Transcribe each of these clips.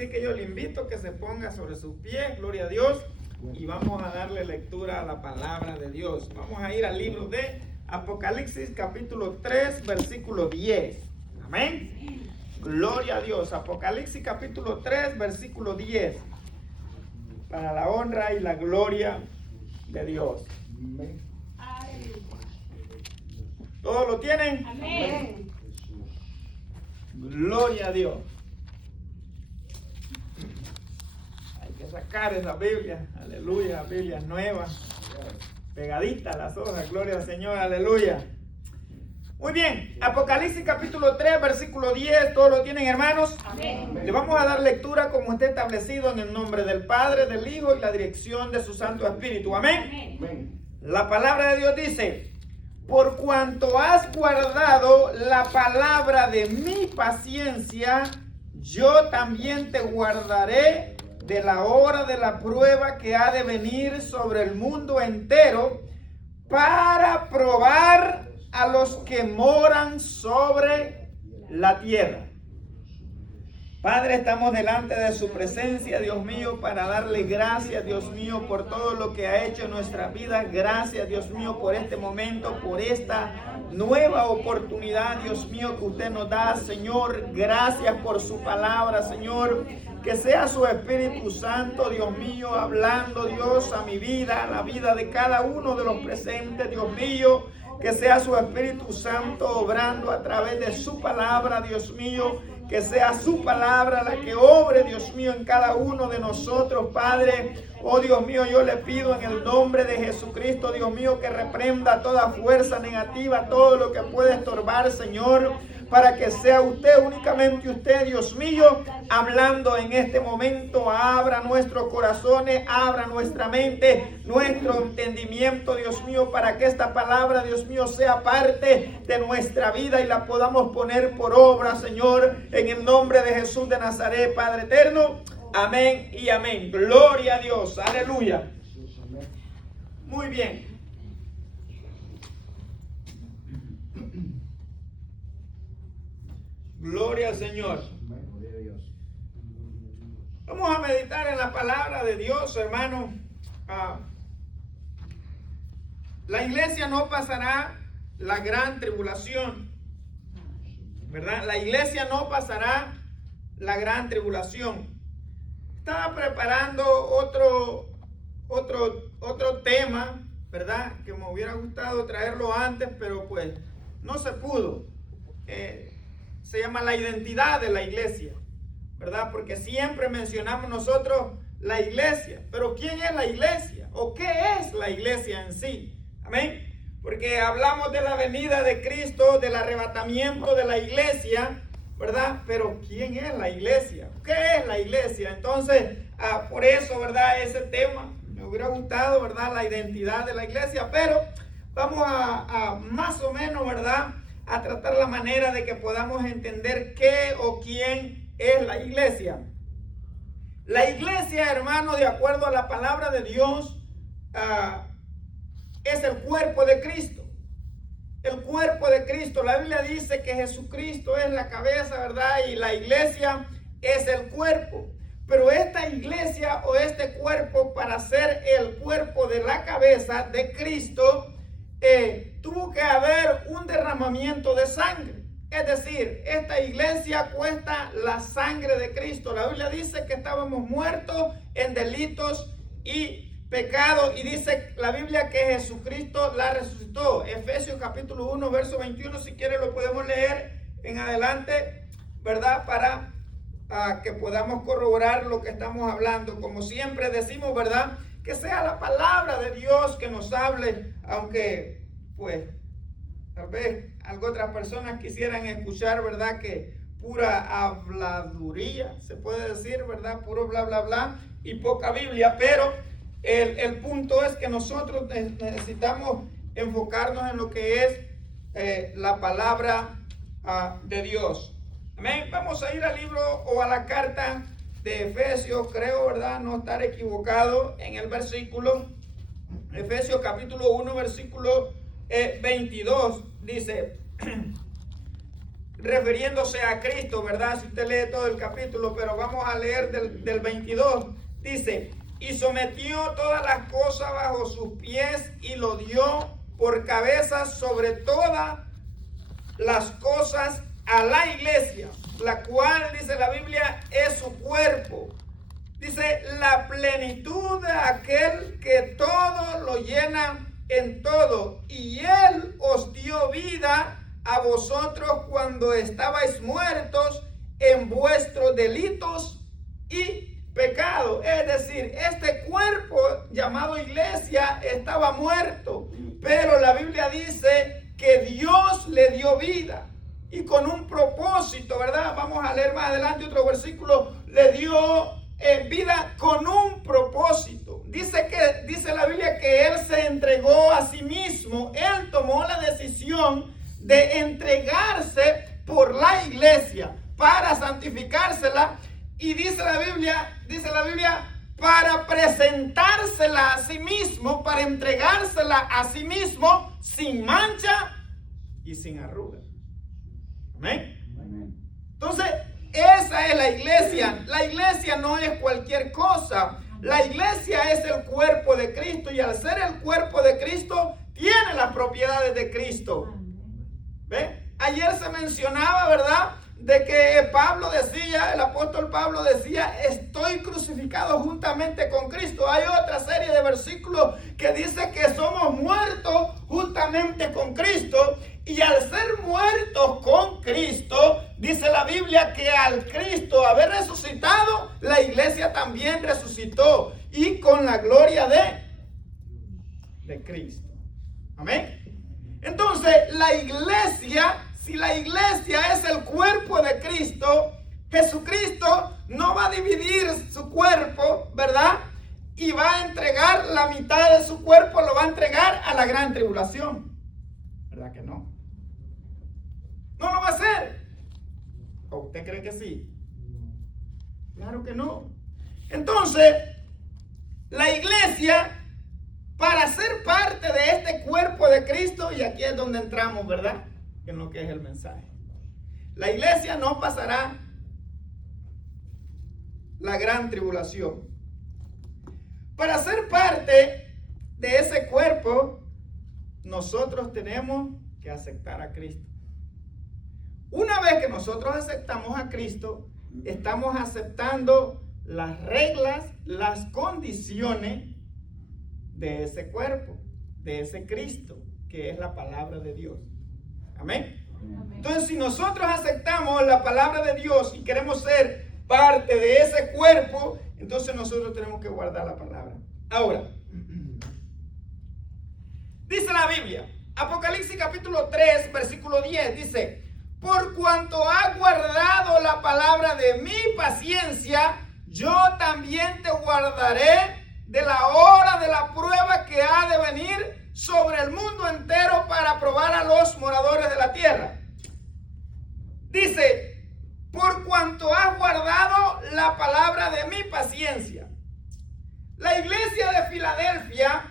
Así que yo le invito a que se ponga sobre sus pies, gloria a Dios, y vamos a darle lectura a la palabra de Dios. Vamos a ir al libro de Apocalipsis capítulo 3, versículo 10. Amén. Gloria a Dios. Apocalipsis capítulo 3, versículo 10. Para la honra y la gloria de Dios. Amén. ¿Todos lo tienen? Amén. Gloria a Dios. Hay que sacar esa Biblia, aleluya, Biblia nueva, pegadita a las hojas, gloria al Señor, aleluya. Muy bien, Apocalipsis capítulo 3, versículo 10, ¿todos lo tienen, hermanos? Amén. Le vamos a dar lectura como está establecido en el nombre del Padre, del Hijo y la dirección de su Santo Espíritu. Amén. Amén. La palabra de Dios dice: por cuanto has guardado la palabra de mi paciencia, yo también te guardaré de la hora de la prueba que ha de venir sobre el mundo entero para probar a los que moran sobre la tierra. Padre, estamos delante de su presencia, Dios mío, para darle gracias, Dios mío, por todo lo que ha hecho en nuestra vida. Gracias, Dios mío, por este momento, por esta nueva oportunidad, Dios mío, que usted nos da, Señor. Gracias por su palabra, Señor. Que sea su Espíritu Santo, Dios mío, hablando, Dios, a mi vida, a la vida de cada uno de los presentes, Dios mío. Que sea su Espíritu Santo obrando a través de su palabra, Dios mío. Que sea su palabra la que obre, Dios mío, en cada uno de nosotros, Padre. Oh, Dios mío, yo le pido en el nombre de Jesucristo, Dios mío, que reprenda toda fuerza negativa, todo lo que puede estorbar, Señor, para que sea usted, únicamente usted, Dios mío, hablando en este momento. Abra nuestros corazones, abra nuestra mente, nuestro entendimiento, Dios mío, para que esta palabra, Dios mío, sea parte de nuestra vida y la podamos poner por obra, Señor, en el nombre de Jesús de Nazaret, Padre eterno. Amén y amén. Gloria a Dios. Aleluya. Muy bien. Gloria al Señor. Vamos a meditar en la palabra de Dios, hermano. La iglesia no pasará la gran tribulación, ¿verdad? La iglesia no pasará la gran tribulación. Estaba preparando otro tema, ¿verdad? Que me hubiera gustado traerlo antes, pero pues no se pudo. Se llama la identidad de la iglesia, ¿verdad? Porque siempre mencionamos nosotros la iglesia, pero ¿quién es la iglesia? ¿O qué es la iglesia en sí? Amén. Porque hablamos de la venida de Cristo, del arrebatamiento de la iglesia, ¿verdad? Pero ¿quién es la iglesia? ¿Qué es la iglesia? Entonces, por eso, ¿verdad? Ese tema me hubiera gustado, ¿verdad? La identidad de la iglesia, pero vamos a más o menos, ¿verdad? A tratar la manera de que podamos entender qué o quién es la iglesia. La iglesia, hermano, de acuerdo a la palabra de Dios, es el cuerpo de Cristo. El cuerpo de Cristo. La Biblia dice que Jesucristo es la cabeza, ¿verdad? Y la iglesia es el cuerpo. Pero esta iglesia o este cuerpo, para ser el cuerpo de la cabeza de Cristo, tuvo que haber un derramamiento de sangre. Es decir, esta iglesia cuesta la sangre de Cristo. La Biblia dice que estábamos muertos en delitos y pecados, y dice la Biblia que Jesucristo la resucitó. Efesios capítulo 1, verso 21, si quiere lo podemos leer en adelante, ¿verdad? Para que podamos corroborar lo que estamos hablando. Como siempre decimos, ¿verdad? Que sea la palabra de Dios que nos hable, aunque pues tal vez otras personas quisieran escuchar, ¿verdad? Que pura habladuría, se puede decir, ¿verdad? Puro bla, bla, bla y poca Biblia, pero el punto es que nosotros necesitamos enfocarnos en lo que es la palabra de Dios. Amén. Vamos a ir al libro o a la carta de Efesios, creo, ¿verdad? No estar equivocado en el versículo. Efesios capítulo 1, versículo 22, dice: refiriéndose a Cristo, ¿verdad? Si usted lee todo el capítulo, pero vamos a leer del 22. Dice, y sometió todas las cosas bajo sus pies y lo dio por cabeza sobre todas las cosas a la iglesia, la cual, dice la Biblia, es su cuerpo. Dice, la plenitud de aquel que todo lo llena en todo. Y él os dio vida a vosotros cuando estabais muertos en vuestros delitos y pecados. Es decir, este cuerpo llamado iglesia estaba muerto, pero la Biblia dice que Dios le dio vida y con un propósito, ¿verdad? Vamos a leer más adelante otro versículo. Le dio vida con un propósito. Dice la Biblia que él se entregó a sí mismo. Él tomó la decisión de entregarse por la iglesia para santificársela, y dice la Biblia, para presentársela a sí mismo, para entregársela a sí mismo sin mancha y sin arruga. Amén. Entonces, esa es la iglesia. La iglesia no es cualquier cosa. La iglesia es el cuerpo de Cristo, y al ser el cuerpo de Cristo, tiene las propiedades de Cristo. ¿Ve? Ayer se mencionaba, ¿verdad?, de que Pablo decía, el apóstol Pablo decía, estoy crucificado juntamente con Cristo. Hay otra serie de versículos que dice que somos muertos juntamente con Cristo, y al ser muertos con Cristo, dice la Biblia que al Cristo haber resucitado, la iglesia también resucitó, y con la gloria de Cristo. Amén. Entonces, la iglesia, si la iglesia es el cuerpo de Cristo, Jesucristo no va a dividir su cuerpo, ¿verdad? Y va a entregar la mitad de su cuerpo, lo va a entregar a la gran tribulación. ¿Verdad que no? No lo va a hacer. ¿O usted cree que sí? Claro que no. Entonces, la iglesia, para ser parte de este cuerpo de Cristo, y aquí es donde entramos, ¿verdad?, en lo que es el mensaje. La iglesia no pasará la gran tribulación. Para ser parte de ese cuerpo, nosotros tenemos que aceptar a Cristo. Una vez que nosotros aceptamos a Cristo, estamos aceptando las reglas, las condiciones de ese cuerpo, de ese Cristo, que es la palabra de Dios. Amén. Entonces, si nosotros aceptamos la palabra de Dios y queremos ser parte de ese cuerpo, entonces nosotros tenemos que guardar la palabra. Ahora, dice la Biblia, Apocalipsis capítulo 3, versículo 10, dice, por cuanto has guardado la palabra de mi paciencia, yo también te guardaré de la hora de la prueba que ha de venir sobre el mundo entero para probar a los moradores de la tierra. Dice, por cuanto has guardado la palabra de mi paciencia. La iglesia de Filadelfia,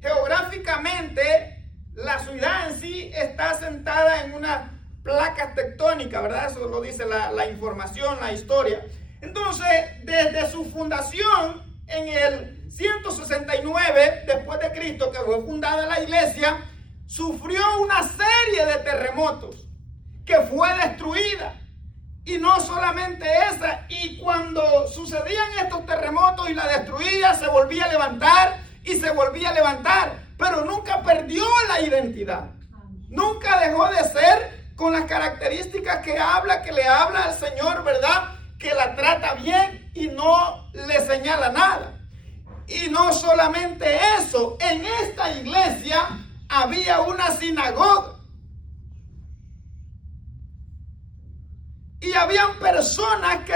geográficamente, la ciudad en sí está sentada en una placa tectónica, ¿verdad? Eso lo dice la información, la historia. Entonces, desde su fundación en el 169 después de Cristo, que fue fundada la iglesia, sufrió una serie de terremotos que fue destruida. Y no solamente esa, y cuando sucedían estos terremotos y la destruía, se volvía a levantar y se volvía a levantar, pero nunca perdió la identidad. Nunca dejó de ser con las características que le habla al Señor, ¿verdad? Que la trata bien y no le señala nada. Y no solamente eso, en esta iglesia había una sinagoga. Y habían personas que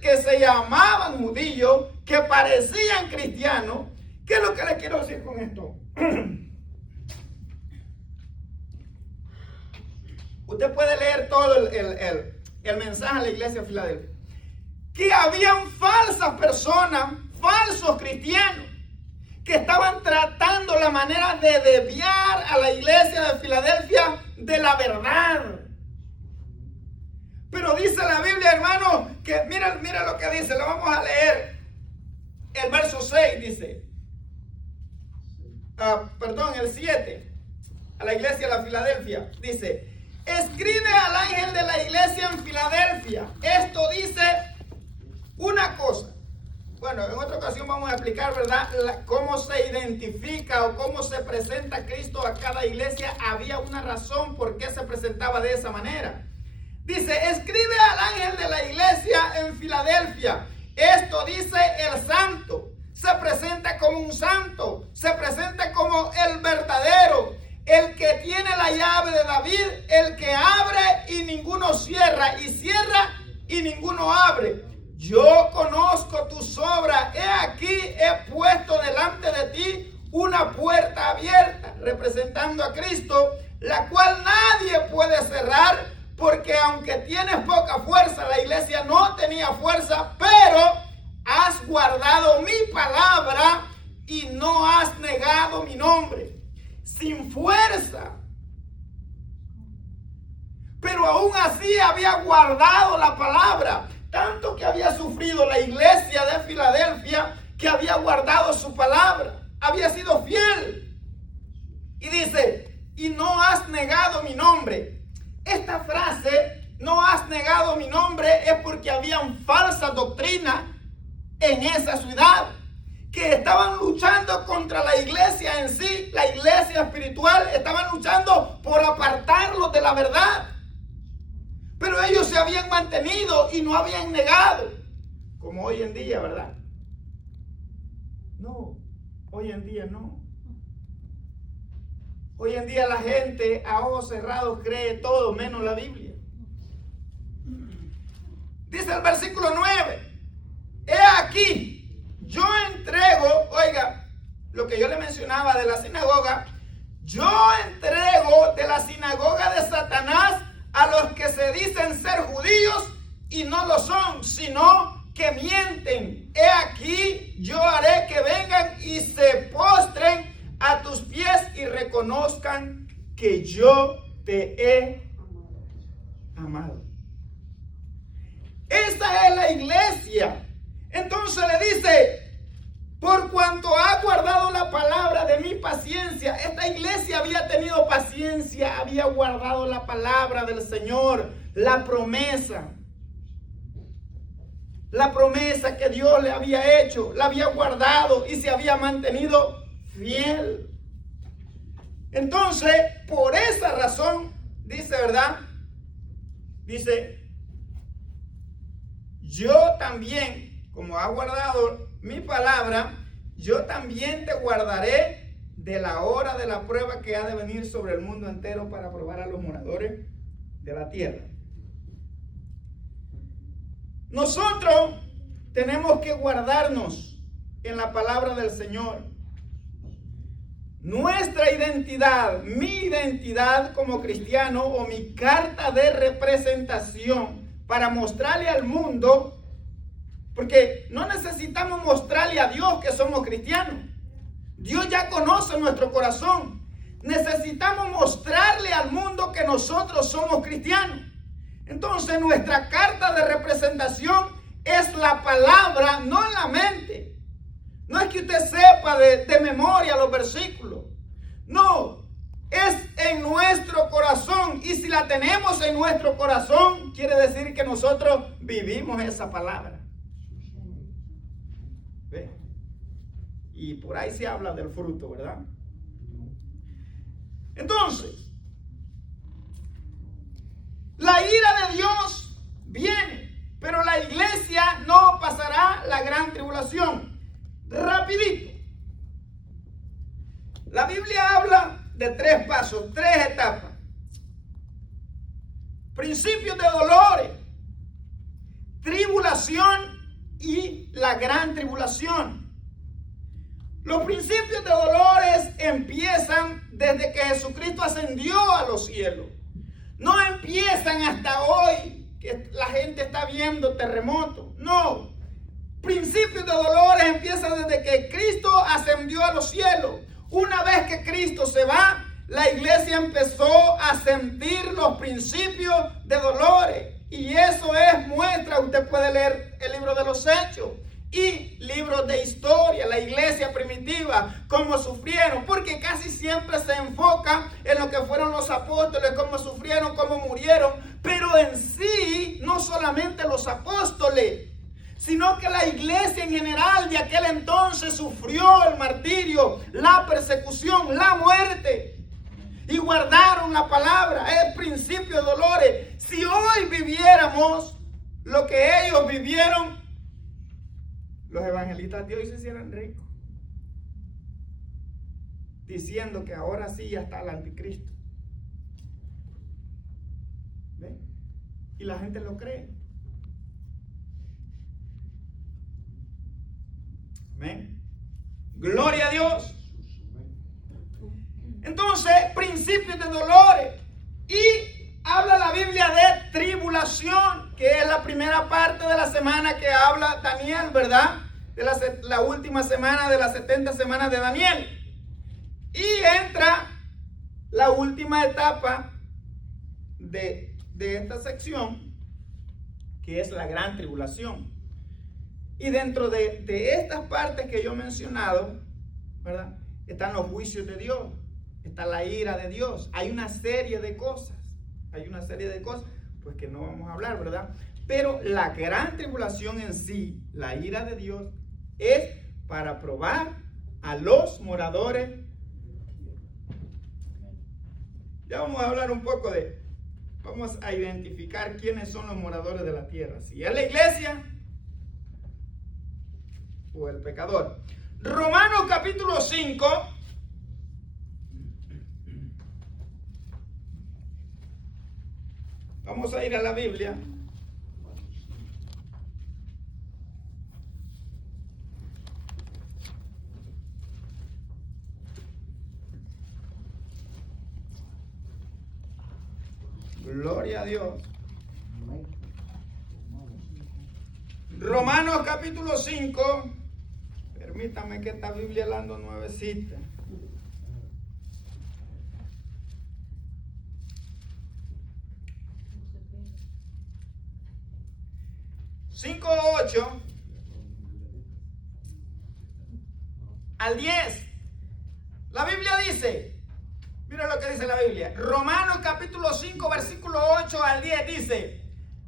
que se llamaban judíos, que parecían cristianos. ¿Qué es lo que le quiero decir con esto? Usted puede leer todo el mensaje a la iglesia de Filadelfia. Que habían falsas personas, falsos cristianos, que estaban tratando la manera de desviar a la iglesia de Filadelfia de la verdad. Pero dice la Biblia, hermano, que mira lo que dice, lo vamos a leer. El verso 6 dice, el 7, a la iglesia de la Filadelfia, dice, escribe al ángel de la iglesia en Filadelfia. Esto dice una cosa. Bueno, en otra ocasión vamos a explicar, ¿verdad?, cómo se identifica o cómo se presenta Cristo a cada iglesia. Había una razón por qué se presentaba de esa manera. Dice, escribe al ángel de la iglesia en Filadelfia. Esto dice el santo. Se presenta como un santo. Se presenta como el verdadero. El que tiene la llave de David. El que abre y ninguno cierra. Y cierra y ninguno abre. Yo conozco tus obras. He aquí, he puesto delante de ti una puerta abierta, representando a Cristo, la cual nadie puede cerrar, porque aunque tienes poca fuerza, la iglesia no tenía fuerza, pero has guardado mi palabra y no has negado mi nombre. Sin fuerza, pero aún así había guardado la palabra. Tanto que había sufrido la iglesia de Filadelfia, que había guardado su palabra, había sido fiel. Y dice, y no has negado mi nombre. Esta frase, no has negado mi nombre, es porque habían falsa doctrina en esa ciudad, que estaban luchando contra la iglesia en sí, la iglesia espiritual. Estaban luchando por apartarlos de la verdad. Pero ellos se habían mantenido y no habían negado, como hoy en día, ¿verdad? No, hoy en día no. Hoy en día la gente a ojos cerrados cree todo menos la Biblia. Dice el versículo 9, he aquí, yo entrego, oiga, lo que yo le mencionaba de la sinagoga, yo entrego de la sinagoga de Satanás a los que se dicen ser judíos y no lo son, sino que mienten. He aquí, yo haré que vengan y se postren a tus pies y reconozcan que yo te he amado. Esa es la iglesia. Entonces le dice, por cuanto ha guardado la palabra de mi paciencia. Esta iglesia había tenido paciencia, había guardado la palabra del Señor, la promesa que Dios le había hecho, la había guardado y se había mantenido fiel. Entonces, por esa razón, dice, ¿verdad? Dice, yo también, como ha guardado mi palabra, yo también te guardaré de la hora de la prueba que ha de venir sobre el mundo entero para probar a los moradores de la tierra. Nosotros tenemos que guardarnos en la palabra del Señor. Nuestra identidad, mi identidad como cristiano o mi carta de representación para mostrarle al mundo. Porque no necesitamos mostrarle a Dios que somos cristianos. Dios ya conoce nuestro corazón. Necesitamos mostrarle al mundo que nosotros somos cristianos. Entonces nuestra carta de representación es la palabra, no en la mente. No es que usted sepa de memoria los versículos. No, es en nuestro corazón. Y si la tenemos en nuestro corazón, quiere decir que nosotros vivimos esa palabra. ¿Ve? Y por ahí se habla del fruto, ¿verdad? Entonces, la ira de Dios viene, pero la iglesia no pasará la gran tribulación. Rapidito. La Biblia habla de 3 pasos, 3 etapas. Principios de dolores, tribulación y la gran tribulación. Los principios de dolores empiezan desde que Jesucristo ascendió a los cielos. No empiezan hasta hoy, que la gente está viendo terremotos. No. Principios de dolores empiezan desde que Cristo ascendió a los cielos. Una vez que Cristo se va, la iglesia empezó a sentir los principios de dolores. Y eso es muestra, usted puede leer el libro de los Hechos y libros de historia, la iglesia primitiva, cómo sufrieron, porque casi siempre se enfoca en lo que fueron los apóstoles, cómo sufrieron, cómo murieron, pero en sí, no solamente los apóstoles, sino que la iglesia en general de aquel entonces sufrió el martirio, la persecución, la muerte. Y guardaron la palabra, el principio de dolores. Si hoy viviéramos lo que ellos vivieron, los evangelistas de hoy se hicieran ricos, diciendo que ahora sí ya está el anticristo. ¿Ven? Y la gente lo cree. ¿Ven? Gloria a Dios. Entonces, principios de dolores. Y habla la Biblia de tribulación, que es la primera parte de la semana que habla Daniel, ¿verdad? De la última semana de las 70 semanas de Daniel. Y entra la última etapa de esta sección, que es la gran tribulación. Y dentro de estas partes que yo he mencionado, ¿verdad?, están los juicios de Dios. Está la ira de Dios. Hay una serie de cosas. Pues que no vamos a hablar, ¿verdad? Pero la gran tribulación en sí, la ira de Dios, es para probar a los moradores. Ya vamos a hablar un poco vamos a identificar quiénes son los moradores de la tierra. Si es la iglesia o el pecador. Romanos capítulo 5. Vamos a ir a la Biblia. Gloria a Dios. Romanos capítulo 5. Permítame que esta Biblia la ando nuevecita. 5:8 al 10. La Biblia dice, mira lo que dice la Biblia. Romanos capítulo 5, versículo 8 al 10 dice: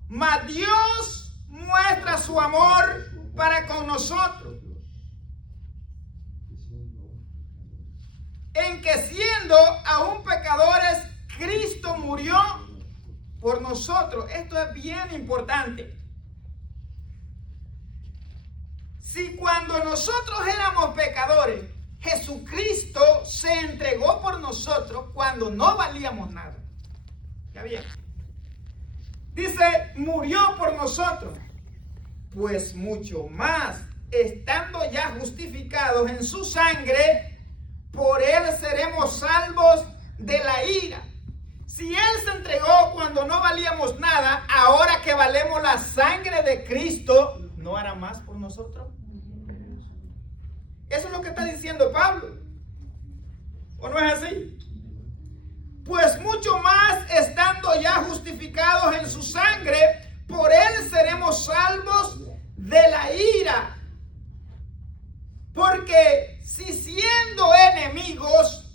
mas Dios muestra su amor para con nosotros, en que siendo aún pecadores, Cristo murió por nosotros. Esto es bien importante. Si cuando nosotros éramos pecadores, Jesucristo se entregó por nosotros cuando no valíamos nada. ¿Ya bien? Dice, murió por nosotros. Pues mucho más, estando ya justificados en su sangre, por él seremos salvos de la ira. Si él se entregó cuando no valíamos nada, ahora que valemos la sangre de Cristo, ¿no hará más por nosotros? Eso es lo que está diciendo Pablo. ¿O no es así? Pues mucho más, estando ya justificados en su sangre, por él seremos salvos de la ira. Porque si siendo enemigos,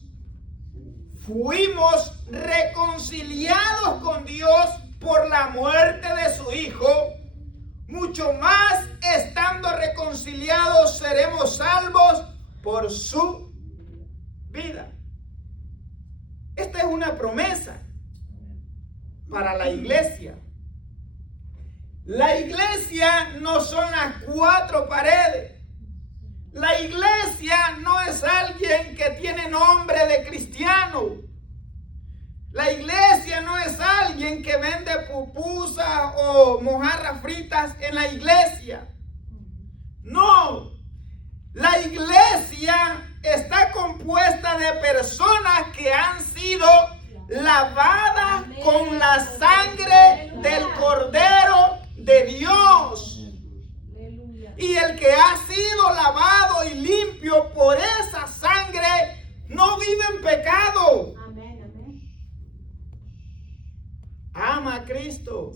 fuimos reconciliados con Dios por la muerte de su Hijo, mucho más, estando reconciliados, seremos salvos por su vida. Esta es una promesa para la iglesia. La iglesia no son las cuatro paredes. La iglesia no es alguien que tiene nombre de cristiano. La iglesia no es alguien que vende pupusas o mojarras fritas en la iglesia. No. La iglesia está compuesta de personas que han sido lavadas con la sangre del Cordero de Dios. Y el que ha sido lavado y limpio por esa sangre no vive en pecado. Ama a Cristo.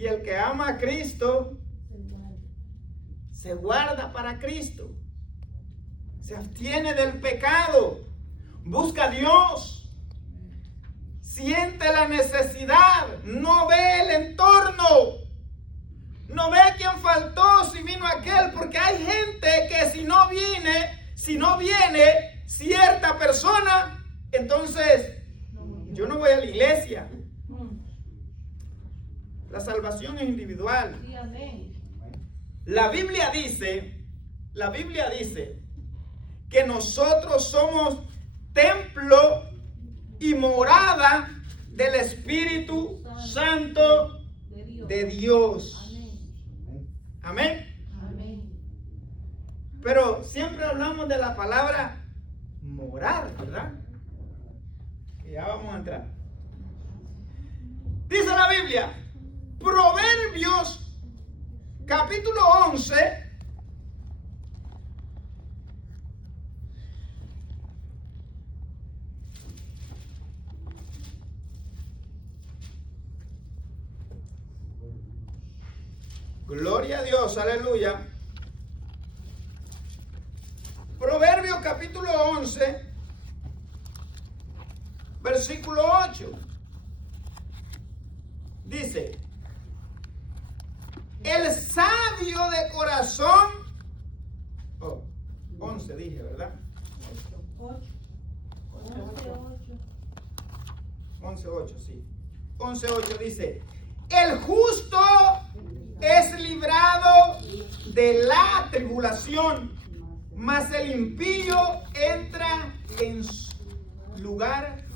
Y el que ama a Cristo se guarda para Cristo. Se abstiene del pecado. Busca a Dios. Siente la necesidad. No ve el entorno. No ve quién faltó, si vino aquel. Porque hay gente que si no viene cierta persona, entonces yo no voy a la iglesia. La salvación es individual. La Biblia dice que nosotros somos templo y morada del Espíritu Santo de Dios. Amén. Pero siempre hablamos de la palabra morar, ¿verdad? Que ya vamos a entrar. Dice la Biblia, Proverbios capítulo 11, gloria a Dios, aleluya. Proverbios capítulo 11, versículo 8. Dice, el sabio de corazón, 11 dije, ¿verdad? 11:8, sí. 11:8 dice, el justo es librado de la tribulación, mas el impío entra en lugar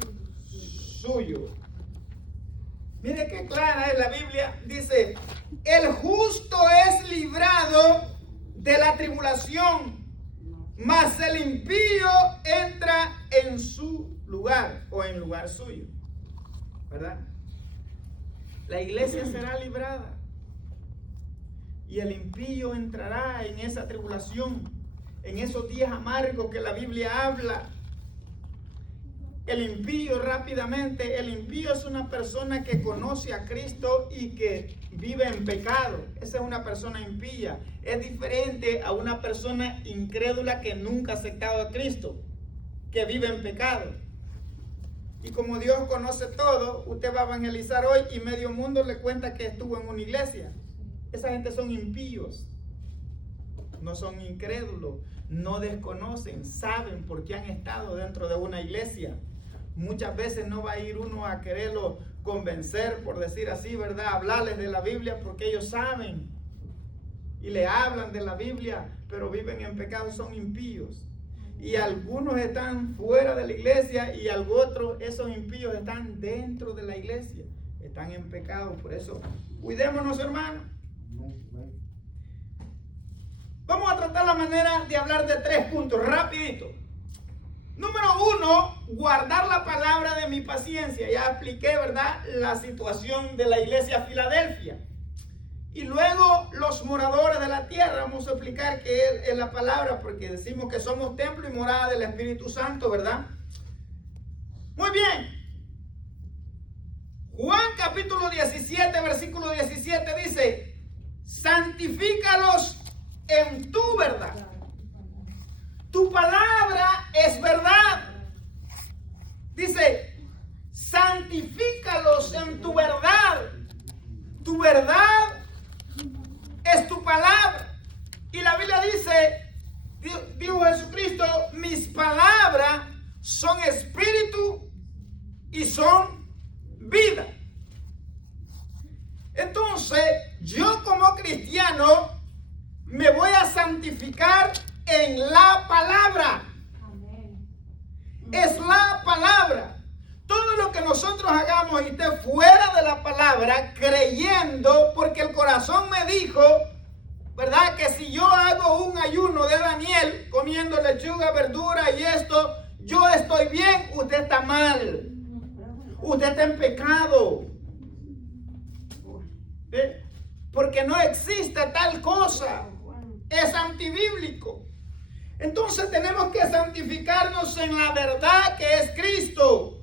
suyo. Mire qué clara es la Biblia. Dice, el justo es librado de la tribulación, mas el impío entra en su lugar o en lugar suyo. ¿Verdad? La iglesia será librada y el impío entrará en esa tribulación, en esos días amargos que la Biblia habla. El impío rápidamente, el impío es una persona que conoce a Cristo y que vive en pecado. Esa es una persona impía. Es diferente a una persona incrédula que nunca ha aceptado a Cristo, que vive en pecado. Y como Dios conoce todo, usted va a evangelizar hoy y medio mundo le cuenta que estuvo en una iglesia. Esa gente son impíos. No son incrédulos, no desconocen, saben por qué han estado dentro de una iglesia. Muchas veces no va a ir uno a quererlo convencer, por decir así, ¿verdad? Hablarles de la Biblia porque ellos saben y le hablan de la Biblia, pero viven en pecado, son impíos. Y algunos están fuera de la iglesia y otros, esos impíos, están dentro de la iglesia, están en pecado. Por eso, cuidémonos, hermanos. Vamos a tratar la manera de hablar de 3 puntos, rapidito. Número 1, guardar la palabra de mi paciencia. Ya expliqué, ¿verdad?, la situación de la iglesia Filadelfia. Y luego los moradores de la tierra. Vamos a explicar qué es la palabra, porque decimos que somos templo y morada del Espíritu Santo, ¿verdad? Muy bien. Juan capítulo 17, versículo 17 dice, santifícalos en tu verdad. Tu palabra es verdad. Dice, santifícalos en tu verdad. Tu verdad es tu palabra. Y la Biblia dice, dijo Jesucristo, mis palabras son espíritu y son vida. Entonces, yo como cristiano me voy a santificar en la palabra. Amén. Es la palabra. Todo lo que nosotros hagamos y esté fuera de la palabra, creyendo, porque el corazón me dijo, ¿verdad?, que si yo hago un ayuno de Daniel, comiendo lechuga, verdura y esto, yo estoy bien, usted está mal. Usted está en pecado. ¿Eh? Porque no existe tal cosa. Es antibíblico. Entonces tenemos que santificarnos en la verdad que es Cristo.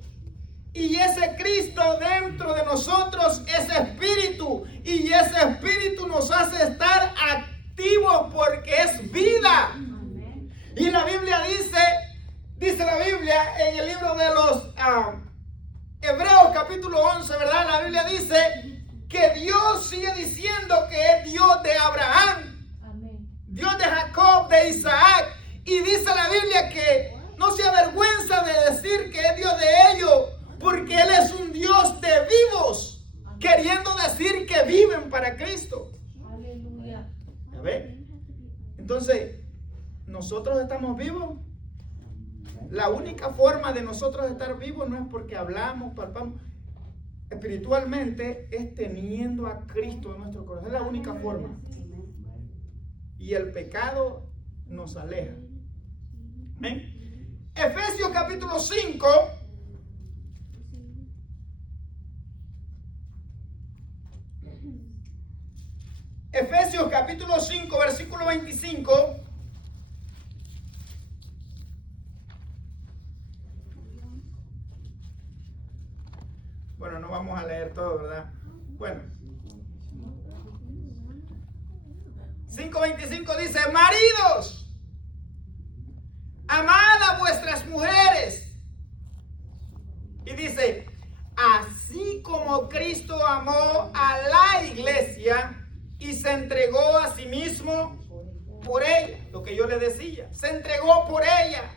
Y ese Cristo dentro de nosotros es espíritu. Y ese espíritu nos hace estar activos porque es vida. Y la Biblia dice la Biblia en el libro de los Hebreos capítulo 11, ¿verdad? La Biblia dice que Dios sigue diciendo que es Dios de Abraham, Dios de Jacob, de Isaac. Y dice la Biblia que no se avergüenza de decir que es Dios de ellos, porque Él es un Dios de vivos, queriendo decir que viven para Cristo. Aleluya. ¿Ya ve? Entonces, ¿nosotros estamos vivos? La única forma de nosotros estar vivos no es porque hablamos, palpamos. Espiritualmente es teniendo a Cristo en nuestro corazón. Es la única forma. Y el pecado nos aleja. ¿Amén? Efesios capítulo 5. Efesios capítulo 5, versículo 25. Bueno, no vamos a leer todo, ¿verdad? Bueno. 5:25 dice: maridos, amad a vuestras mujeres. Y dice: así como Cristo amó a la iglesia y se entregó a sí mismo por ella. Lo que yo le decía, se entregó por ella.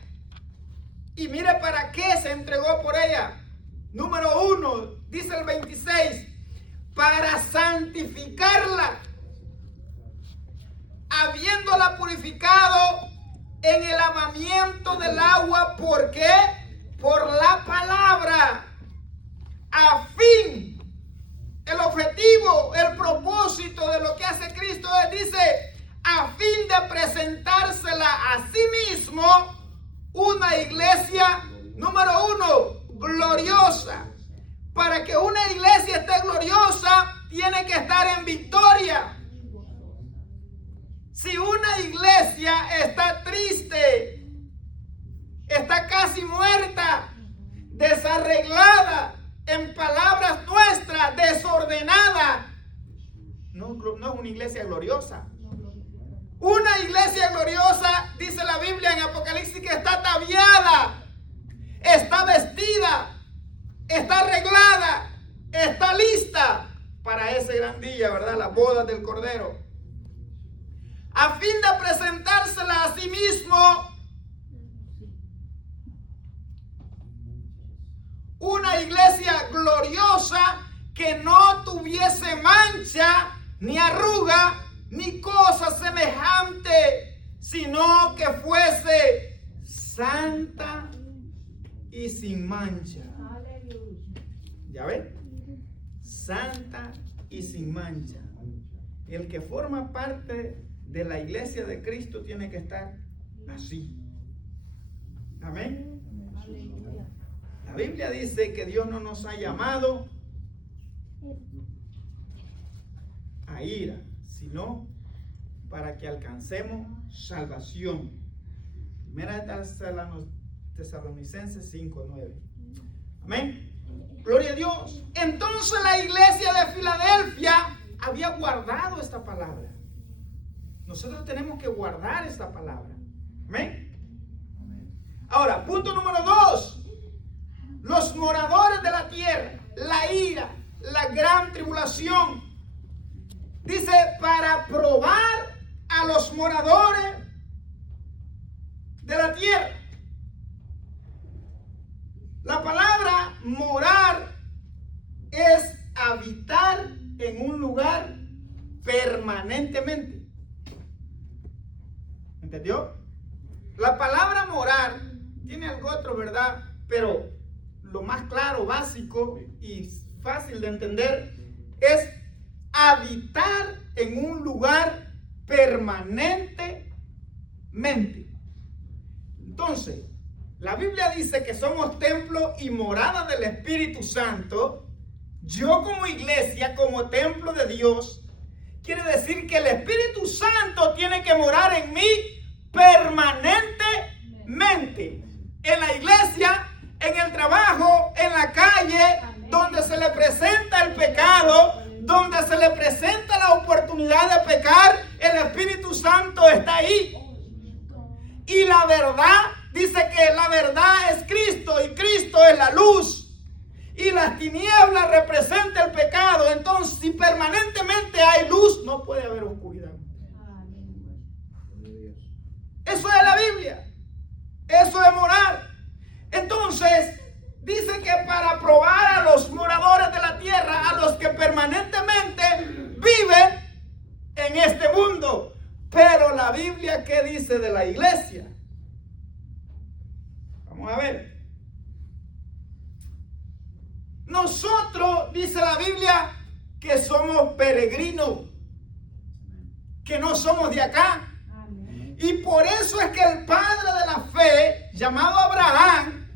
Y mire para qué se entregó por ella. Número 1, dice el 26, para santificarla, habiéndola purificado en el lavamiento del agua. ¿Por qué? Por la palabra, a fin. El objetivo, el propósito de lo que hace Cristo es, dice, a fin de presentársela a sí mismo una iglesia, número 1, gloriosa. Para que una iglesia esté gloriosa, tiene que estar en victoria. Si una iglesia está triste, está casi muerta, desarreglada, en palabras nuestras, desordenada, no es una iglesia gloriosa. Una iglesia gloriosa, dice la Biblia en Apocalipsis, que está ataviada, está vestida, está arreglada, está lista para ese gran día, ¿verdad? Las bodas del Cordero. A fin de presentársela a sí mismo una iglesia gloriosa, que no tuviese mancha, ni arruga, ni cosa semejante, sino que fuese santa y sin mancha. ¿Ya ven? Santa y sin mancha. El que forma parte de la iglesia de Cristo tiene que estar así. Amén. La Biblia dice que Dios no nos ha llamado a ira, sino para que alcancemos salvación. Primera de Tesalonicenses 5:9. Amén. Gloria a Dios. Entonces la iglesia de Filadelfia había guardado esta palabra. Nosotros tenemos que guardar esta palabra. Amén. Ahora, punto número 2. Los moradores de la tierra, la ira, la gran tribulación. Dice, para probar a los moradores de la tierra. La palabra morar es habitar en un lugar permanentemente. ¿Entendió? La palabra morar tiene algo otro, ¿verdad? Pero lo más claro, básico y fácil de entender es habitar en un lugar permanentemente. Entonces, la Biblia dice que somos templo y morada del Espíritu Santo. Yo como iglesia, como templo de Dios, quiere decir que el Espíritu Santo tiene que morar en mí permanentemente. En la iglesia, en el trabajo, en la calle, donde se le presenta el pecado, donde se le presenta la oportunidad de pecar, el Espíritu Santo está ahí. Y la verdad, dice que la verdad es Cristo y Cristo es la luz. Y las tinieblas representan el pecado. Entonces, si permanentemente hay luz, no puede haber oscuridad. Eso es la Biblia. Eso es moral. Entonces, dice que para probar a los moradores de la tierra, a los que permanentemente viven en este mundo. Pero la Biblia, ¿qué dice de la iglesia? Vamos a ver. Nosotros, dice la Biblia, que somos peregrinos, que no somos de acá. Y por eso es que el padre de la fe, llamado Abraham,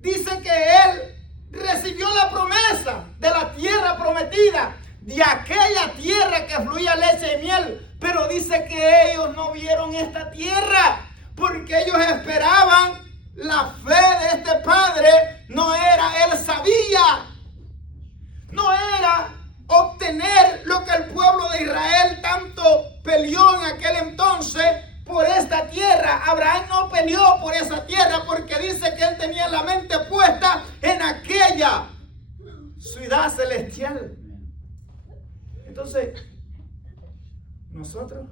dice que él recibió la promesa de la tierra prometida, de aquella tierra que fluía leche y miel. Pero dice que ellos no vieron esta tierra, porque ellos esperaban la fe de este padre. No era, él sabía, no era obtener lo que el pueblo de Israel tanto peleó en aquel entonces por esta tierra. Abraham no peleó por esa tierra porque dice que él tenía la mente puesta en aquella ciudad celestial. Entonces, nosotros,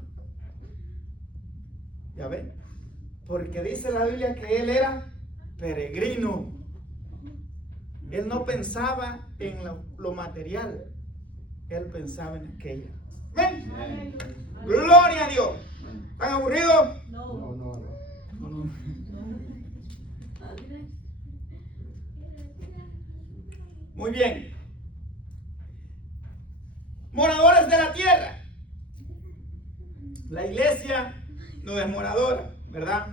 ya ven, porque dice la Biblia que él era peregrino. Él no pensaba en lo material, él pensaba en aquella. ¿Ven? Gloria a Dios. ¿Están aburridos? No. Muy bien. Moradores de la tierra. La iglesia no es moradora, ¿verdad?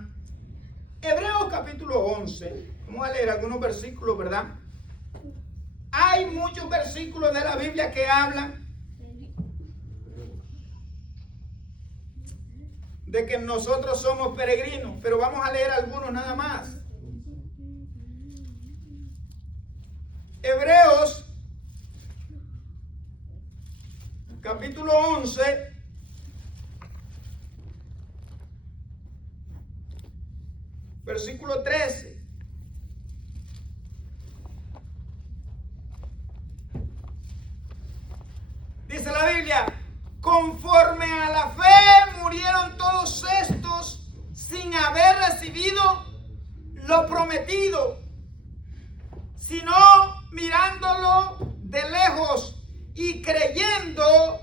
Hebreos capítulo 11. Vamos a leer algunos versículos, ¿verdad? Hay muchos versículos de la Biblia que hablan de que nosotros somos peregrinos, pero vamos a leer algunos nada más. Hebreos capítulo 11, versículo 13. Dice la Biblia: conforme a la fe murieron todos estos sin haber recibido lo prometido, sino mirándolo de lejos y creyendo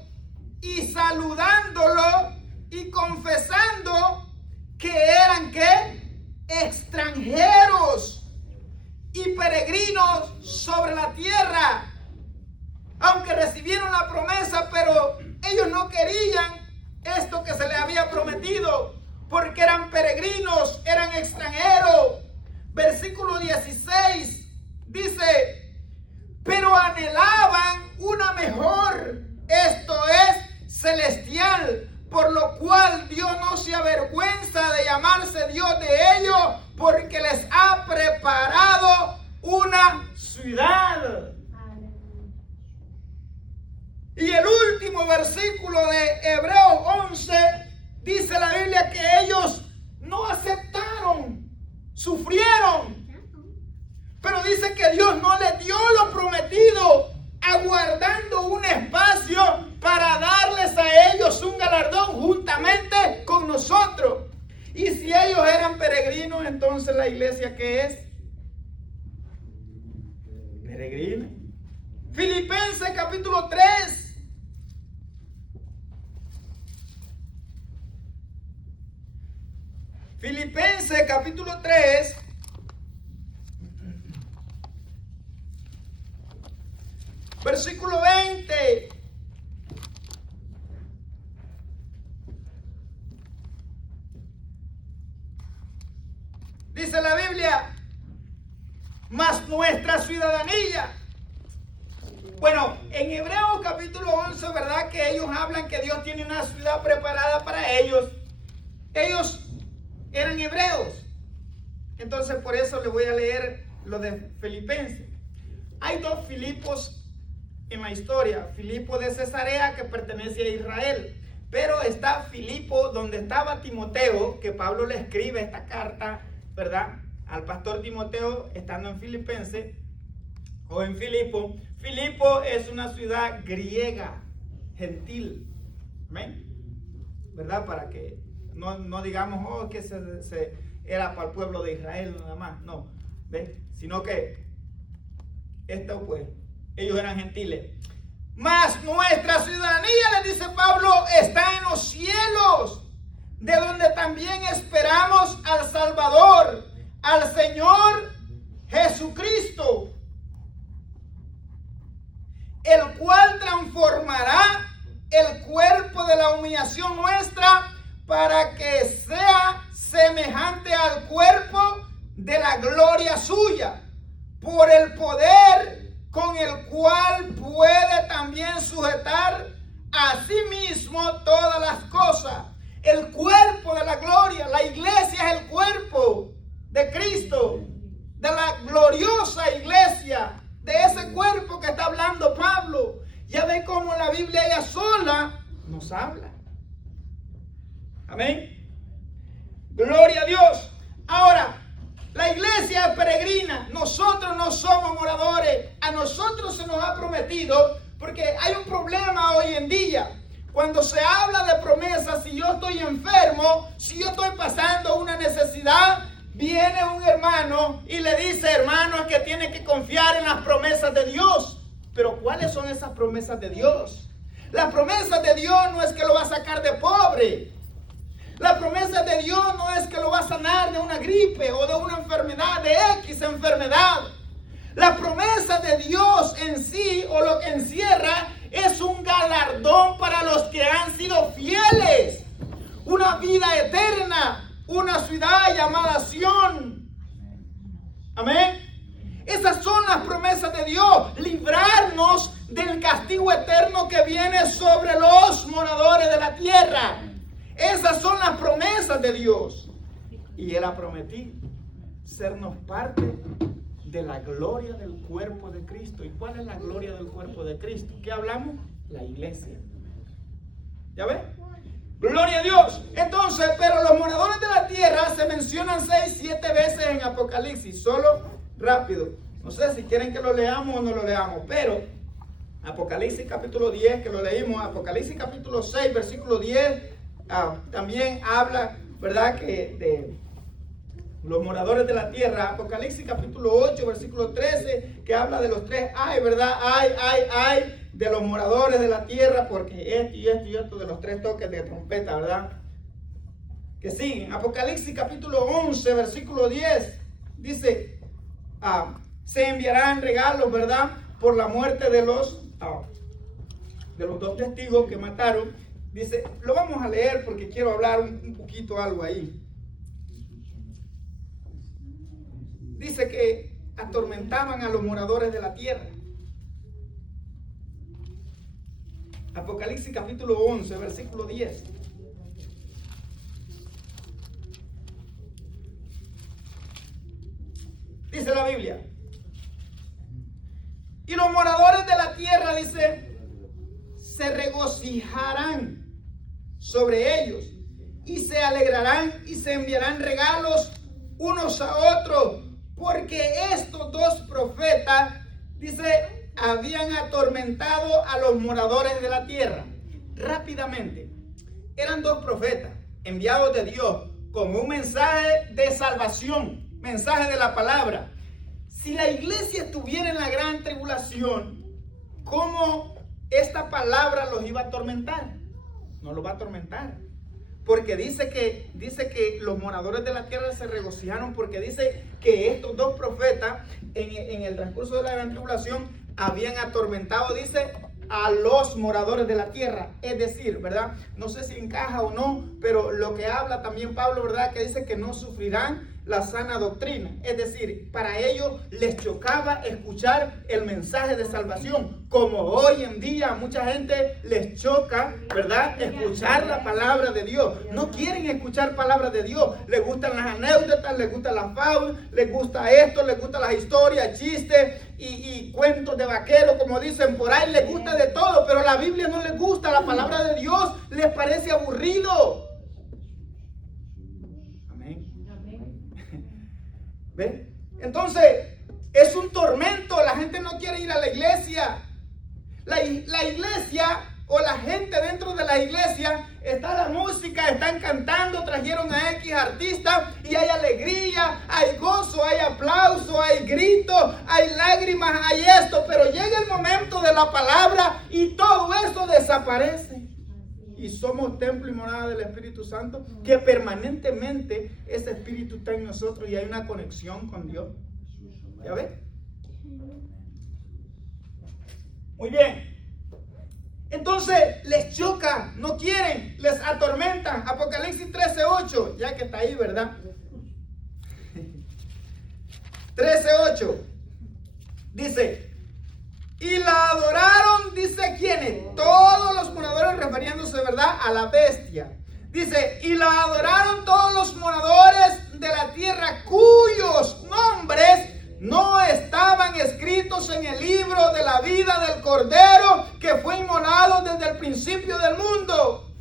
y saludándolo y confesando que eran ¿qué? Extranjeros y peregrinos sobre la tierra. Aunque recibieron la promesa, pero ellos no querían esto que se les había prometido, porque eran peregrinos, eran extranjeros. Versículo 16 dice: pero anhelaban una mejor, esto es celestial, por lo cual Dios no se avergüenza de llamarse Dios de ellos, porque les ha preparado una ciudad. Y el último versículo de Hebreos 11 dice la Biblia que ellos no aceptaron, sufrieron. Pero dice que Dios no les dio lo prometido, aguardando un espacio para darles a ellos un galardón juntamente con nosotros. Y si ellos eran peregrinos, entonces la iglesia, ¿qué es? Peregrina. Filipenses capítulo 3. Filipenses capítulo 3. Versículo 20. Dice la Biblia: mas nuestra ciudadanía. Bueno, en Hebreos capítulo 11, ¿verdad? Que ellos hablan que Dios tiene una ciudad preparada para ellos. Ellos eran hebreos. Entonces por eso les voy a leer lo de Filipenses. Hay dos Filipos en la historia. Filipo de Cesarea, que pertenece a Israel. Pero está Filipo donde estaba Timoteo, que Pablo le escribe esta carta, ¿verdad?, al pastor Timoteo, estando en Filipenses o en Filipo. Filipo es una ciudad griega, gentil. ¿Amén? ¿Verdad? Para que no digamos, oh, que se era para el pueblo de Israel nada más. No, ¿ves? Sino que esto, pues, ellos eran gentiles. Mas nuestra ciudadanía, le dice Pablo, está en los cielos, de donde también esperamos al Salvador, al Señor Jesucristo, el cual transformará el cuerpo de la humillación nuestra para que sea semejante al cuerpo de la gloria suya, por el poder con el cual puede también sujetar a sí mismo todas las cosas. El cuerpo de la gloria, la iglesia es el cuerpo de Cristo, de la gloriosa iglesia, de ese cuerpo que está hablando Pablo. Ya ve cómo la Biblia ella sola nos habla. Amén. Gloria a Dios. Ahora, la iglesia es peregrina. Nosotros no somos moradores. A nosotros se nos ha prometido, porque hay un problema hoy en día. Cuando se habla de promesas, si yo estoy enfermo, si yo estoy pasando una necesidad, viene un hermano y le dice, hermano, es que tiene que confiar en las promesas de Dios. Pero ¿cuáles son esas promesas de Dios? La promesa de Dios no es que lo va a sacar de pobre. La promesa de Dios no es que lo va a sanar de una gripe o de una enfermedad, de X enfermedad. La promesa de Dios en sí, o lo que encierra, es un galardón para los que han sido fieles. Una vida eterna, una ciudad llamada Sión. Amén. Esas son las promesas de Dios. Librarnos del castigo eterno que viene sobre los moradores de la tierra. Esas son las promesas de Dios. Y Él ha prometido sernos parte de la gloria del cuerpo de Cristo. ¿Y cuál es la gloria del cuerpo de Cristo? ¿Qué hablamos? La iglesia. ¿Ya ves? Gloria a Dios. Entonces, pero los moradores de la tierra se mencionan 6, 7 veces en Apocalipsis. Solo rápido. No sé si quieren que lo leamos o no lo leamos, pero Apocalipsis capítulo 10, que lo leímos, Apocalipsis capítulo 6, versículo 10, también habla, ¿verdad?, que de los moradores de la tierra. Apocalipsis capítulo 8, versículo 13, que habla de los 3 ay, ¿verdad? Ay de los moradores de la tierra, porque esto y esto y esto de los 3 toques de trompeta, ¿verdad? Que siguen. Apocalipsis capítulo 11, versículo 10, dice, se enviarán regalos, ¿verdad?, por la muerte de los 2 testigos que mataron. Dice, lo vamos a leer porque quiero hablar un poquito algo ahí. Dice que atormentaban a los moradores de la tierra. Apocalipsis capítulo 11, versículo 10. Dice la Biblia. Y los moradores de la tierra, dice, se regocijarán sobre ellos y se alegrarán y se enviarán regalos unos a otros, porque estos 2 profetas, dice, habían atormentado a los moradores de la tierra. Rápidamente, eran 2 profetas enviados de Dios con un mensaje de salvación, mensaje de la palabra. Si la iglesia estuviera en la gran tribulación, ¿cómo esta palabra los iba a atormentar? No los va a atormentar. Porque dice que los moradores de la tierra se regocijaron, porque dice que estos 2 profetas en el transcurso de la gran tribulación habían atormentado, dice, a los moradores de la tierra. Es decir, ¿verdad? No sé si encaja o no, pero lo que habla también Pablo, ¿verdad?, que dice que no sufrirán la sana doctrina. Es decir, para ellos les chocaba escuchar el mensaje de salvación, como hoy en día a mucha gente les choca, ¿verdad?, escuchar la palabra de Dios. No quieren escuchar palabra de Dios. Les gustan las anécdotas, les gustan las fábulas, les gusta esto, les gustan las historias, chistes y cuentos de vaqueros, como dicen por ahí. Les gusta de todo, pero la Biblia no les gusta. La palabra de Dios les parece aburrido. ¿Ve? Entonces, es un tormento. La gente no quiere ir a la iglesia. La iglesia o la gente dentro de la iglesia, está la música, están cantando, trajeron a X artista y hay alegría, hay gozo, hay aplauso, hay grito, hay lágrimas, hay esto, pero llega el momento de la palabra y todo eso desaparece. Y somos templo y morada del Espíritu Santo, que permanentemente ese Espíritu está en nosotros y hay una conexión con Dios. ¿Ya ves? Muy bien. Entonces les choca, no quieren, les atormentan. Apocalipsis 13:8, ya que está ahí, ¿verdad? 13:8 dice: y la adoraron, dice, ¿quiénes? Todos los moradores, refiriéndose, ¿verdad?, a la bestia. Dice: y la adoraron todos los moradores de la tierra cuyos nombres no estaban escritos en el libro de la vida del Cordero que fue inmolado desde el principio del mundo.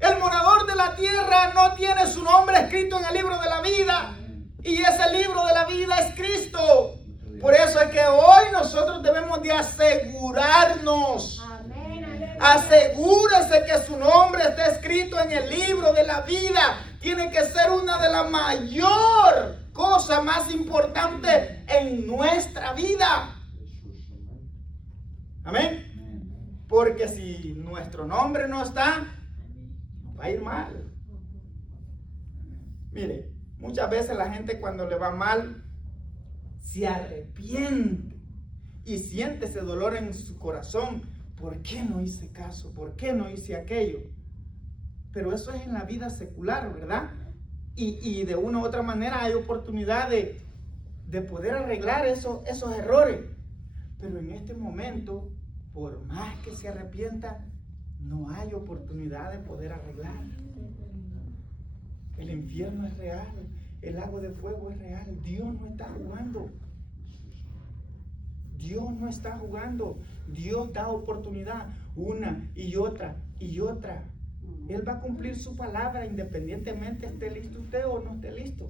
El morador de la tierra no tiene su nombre escrito en el libro de la vida, y ese libro de la vida es Cristo. Por eso es que hoy nosotros debemos de asegurarnos. Asegúrese que su nombre esté escrito en el libro de la vida. Tiene que ser una de las mayores cosas más importantes en nuestra vida. Amén. Porque si nuestro nombre no está, nos va a ir mal. Mire, muchas veces la gente cuando le va mal se arrepiente y siente ese dolor en su corazón. ¿Por qué no hice caso? ¿Por qué no hice aquello? Pero eso es en la vida secular, ¿verdad? Y de una u otra manera hay oportunidad de poder arreglar esos errores. Pero en este momento, por más que se arrepienta, no hay oportunidad de poder arreglar. El infierno es real. El lago de fuego es real. Dios no está jugando. Dios no está jugando. Dios da oportunidad una y otra y otra. Él va a cumplir su palabra independientemente esté listo usted o no esté listo.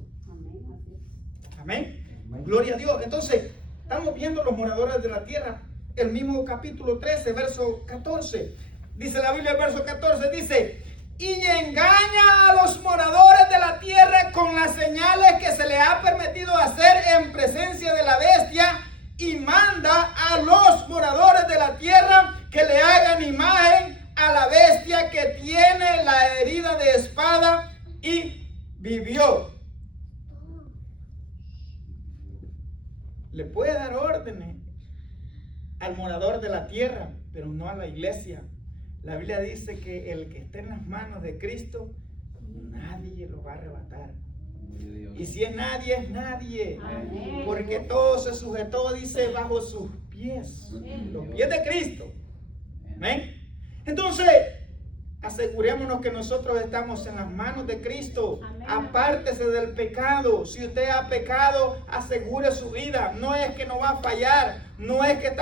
Amén. Gloria a Dios. Entonces, estamos viendo los moradores de la tierra. El mismo capítulo 13, verso 14. Dice la Biblia, el verso 14, dice: y engaña a los moradores de la tierra con las señales que se le ha permitido hacer en presencia de la bestia, y manda a los moradores de la tierra que le hagan imagen a la bestia que tiene la herida de espada y vivió. Le puede dar órdenes al morador de la tierra, pero no a la iglesia. La Biblia dice que el que esté en las manos de Cristo, nadie lo va a arrebatar. Y si es nadie. Amén. Porque todo se sujetó, dice, bajo sus pies. Los pies de Cristo. Amén. Entonces, asegurémonos que nosotros estamos en las manos de Cristo. Amén. Apártese del pecado. Si usted ha pecado, asegure su vida. No es que no va a fallar. No es que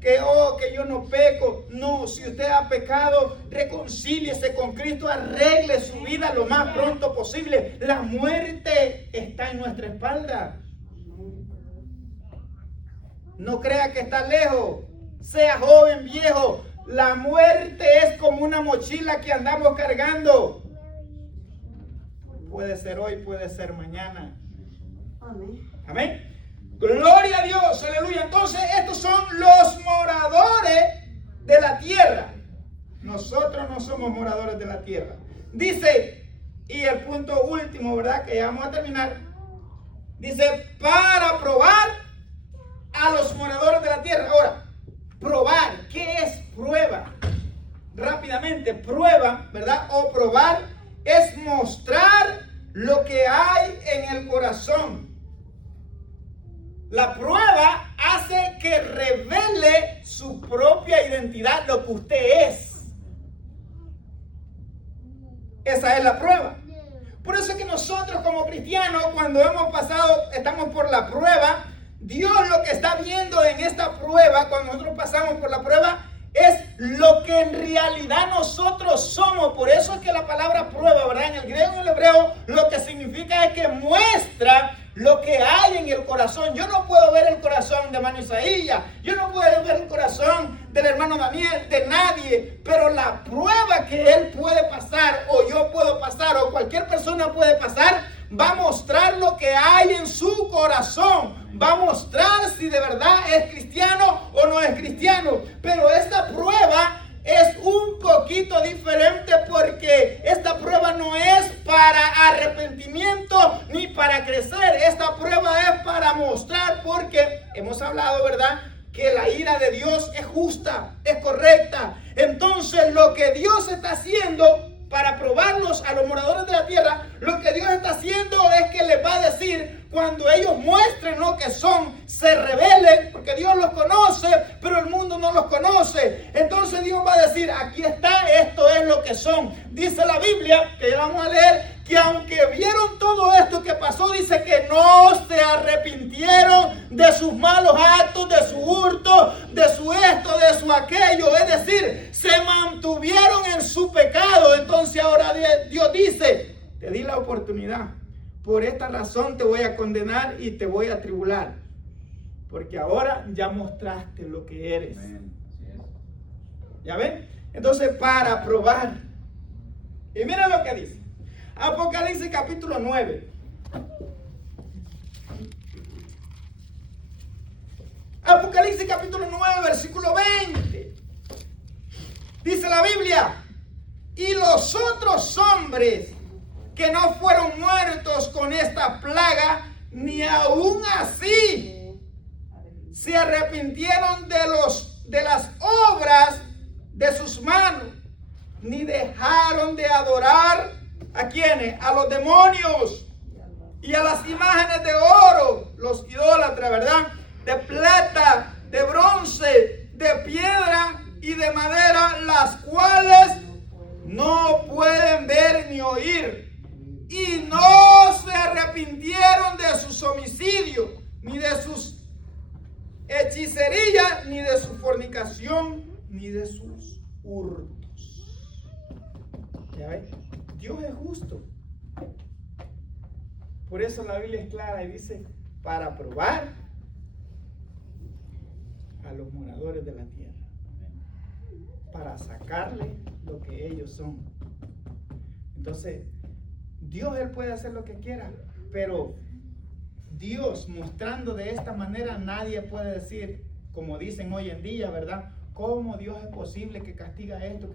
que yo no peco. No, si usted ha pecado, reconcíliese con Cristo, arregle su vida lo más pronto posible. La muerte está en nuestra espalda. No crea que está lejos. Sea joven, viejo. La muerte es como una mochila que andamos cargando. Puede ser hoy, puede ser mañana. Amén. Amén. Gloria a Dios, aleluya. Entonces, estos son los moradores de la tierra. Nosotros no somos moradores de la tierra. Dice, y el punto último, ¿verdad?, que ya vamos a terminar. Dice, para probar a los moradores de la tierra. Ahora, probar, ¿qué es prueba? Rápidamente, prueba, ¿verdad? O probar es mostrar lo que hay en el corazón. La prueba hace que revele su propia identidad, lo que usted es. Esa es la prueba. Por eso es que nosotros como cristianos, cuando estamos por la prueba, Dios lo que está viendo en esta prueba, cuando nosotros pasamos por la prueba, es lo que en realidad nosotros somos. Por eso es que la palabra prueba, ¿verdad? En el griego y en el hebreo, lo que significa es que muestra lo que hay en el corazón. Yo no puedo ver el corazón de hermano Isaías, yo no puedo ver el corazón del hermano Daniel, de nadie, pero la prueba que él puede pasar, o yo puedo pasar, o cualquier persona puede pasar, va a mostrar lo que hay en su corazón. Va a mostrar si de verdad es cristiano o no es cristiano. Pero esta prueba es un poquito diferente, porque esta prueba no es para arrepentimiento ni para crecer. Esta prueba es para mostrar, porque hemos hablado, ¿verdad?, que la ira de Dios es justa, es correcta. Entonces lo que Dios está haciendo para probarlos a los moradores de la tierra, lo que Dios está haciendo es que les va a decir, cuando ellos muestren lo que son, se rebelen, porque Dios los conoce, pero el mundo no los conoce. Entonces Dios va a decir, aquí está, esto es lo que son. Dice la Biblia, que ya vamos a leer, que aunque vieron todo esto que pasó, dice que no se arrepintieron de sus malos actos, de su hurto, de su esto, de su aquello. Es decir, se mantuvieron en su pecado. Entonces ahora Dios dice, te di la oportunidad. Por esta razón te voy a condenar y te voy a tribular. Porque ahora ya mostraste lo que eres. ¿Ya ven? Entonces, para probar. Y mira lo que dice. Apocalipsis capítulo 9. Apocalipsis capítulo 9, versículo 20. Dice la Biblia, y los otros hombres que no fueron muertos con esta plaga, ni aún así se arrepintieron de las obras de sus manos, ni dejaron de adorar ¿a quiénes? A los demonios y a las imágenes de oro, los idólatras, ¿verdad? De plata, de bronce, de piedra y de madera, las cuales no pueden ver ni oír. Y no se arrepintieron de sus homicidios, ni de sus hechicerías, ni de su fornicación, ni de sus hurtos. ¿Ya ven? Dios es justo. Por eso la Biblia es clara y dice, para probar a los moradores de la tierra, para sacarle lo que ellos son. Entonces, Dios, Él puede hacer lo que quiera, pero Dios mostrando de esta manera, nadie puede decir, como dicen hoy en día, ¿verdad? ¿Cómo Dios es posible que castiga esto?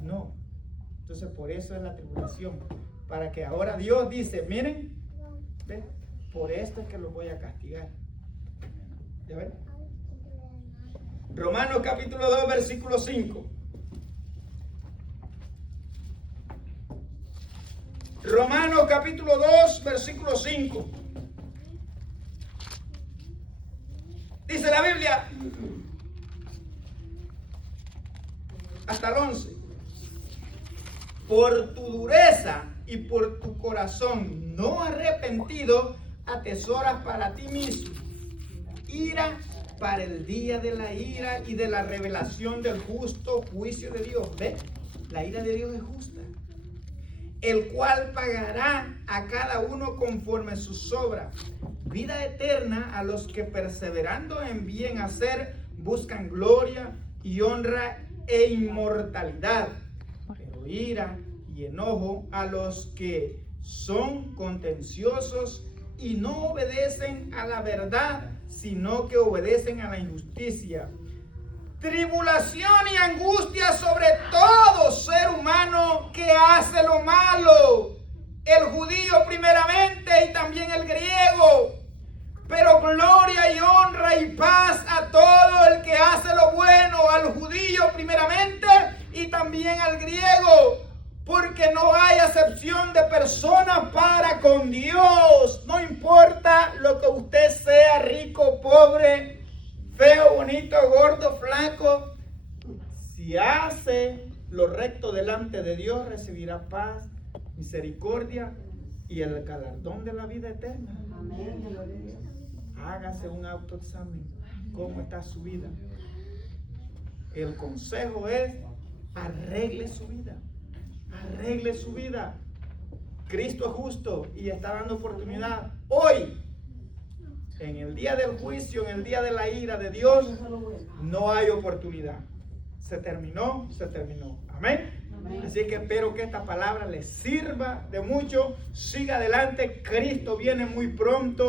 No. Entonces, por eso es la tribulación, para que ahora Dios dice, miren, ¿ven? Por esto es que los voy a castigar. ¿Ya ven? Romanos capítulo 2, versículo 5. Romanos capítulo 2, versículo 5. Dice la Biblia, hasta el 11. Por tu dureza y por tu corazón no arrepentido, atesoras para ti mismo ira para el día de la ira y de la revelación del justo juicio de Dios. ¿Ve? La ira de Dios es justa, el cual pagará a cada uno conforme sus obras. Vida eterna a los que perseverando en bien hacer buscan gloria y honra e inmortalidad. Pero ira y enojo a los que son contenciosos y no obedecen a la verdad, sino que obedecen a la injusticia. Tribulación y angustia sobre todo ser humano que hace lo malo, el judío primeramente y también el griego, pero gloria y honra y paz a todo el que hace lo bueno, al judío primeramente y también al griego, Porque no hay acepción de personas para con Dios. No importa lo que usted sea, rico, pobre, feo, bonito, gordo, flaco. Si hace lo recto delante de Dios, recibirá paz, misericordia y el galardón de la vida eterna. Hágase un autoexamen. ¿Cómo está su vida? El consejo es: arregle su vida. Arregle su vida. Cristo es justo y está dando oportunidad hoy. En el día del juicio, en el día de la ira de Dios, no hay oportunidad. Se terminó, se terminó. Amén. Así que espero que esta palabra les sirva de mucho. Siga adelante. Cristo viene muy pronto.